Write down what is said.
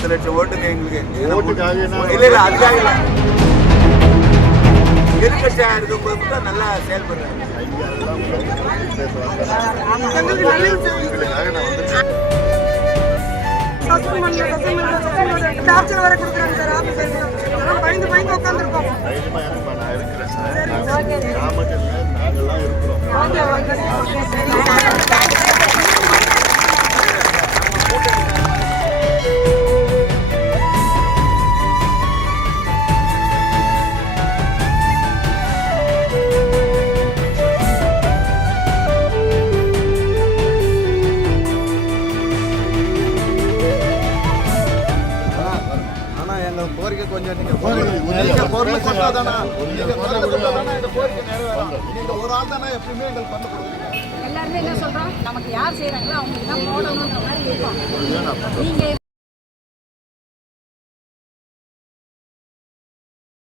10 லட்சம் ஓட்டுங்க எங்களுக்கு. ஓட்டுக்காக இல்ல அதுக்காக இல்லை, எதிர்கட்சியாக இருக்கும்போது தான் நல்லா செயல்படுறாங்க. டார்ச்சர் வர கொடுக்குறாங்க சார். ஆஃபீஸர் பயந்து பயந்து உட்காந்துருக்கோம். நான் இருக்கிறேன் சார். நாமக்கல்ல நாங்கெல்லாம் கோரிக்கை கொஞ்சம் நீங்க பொருள் சொன்னாதானா, நீங்க கோரிக்கை நிறைவேறும். நீங்க ஒரு ஆள் தானே எப்பயுமே எங்களுக்கு பண்ண கொடுக்குறீங்க. எல்லாருமே என்ன சொல்றோம், நமக்கு யார் செய்யறாங்களோ அவங்களுக்கு தான் போடணுன்ற மாதிரி இருக்கும். நீங்க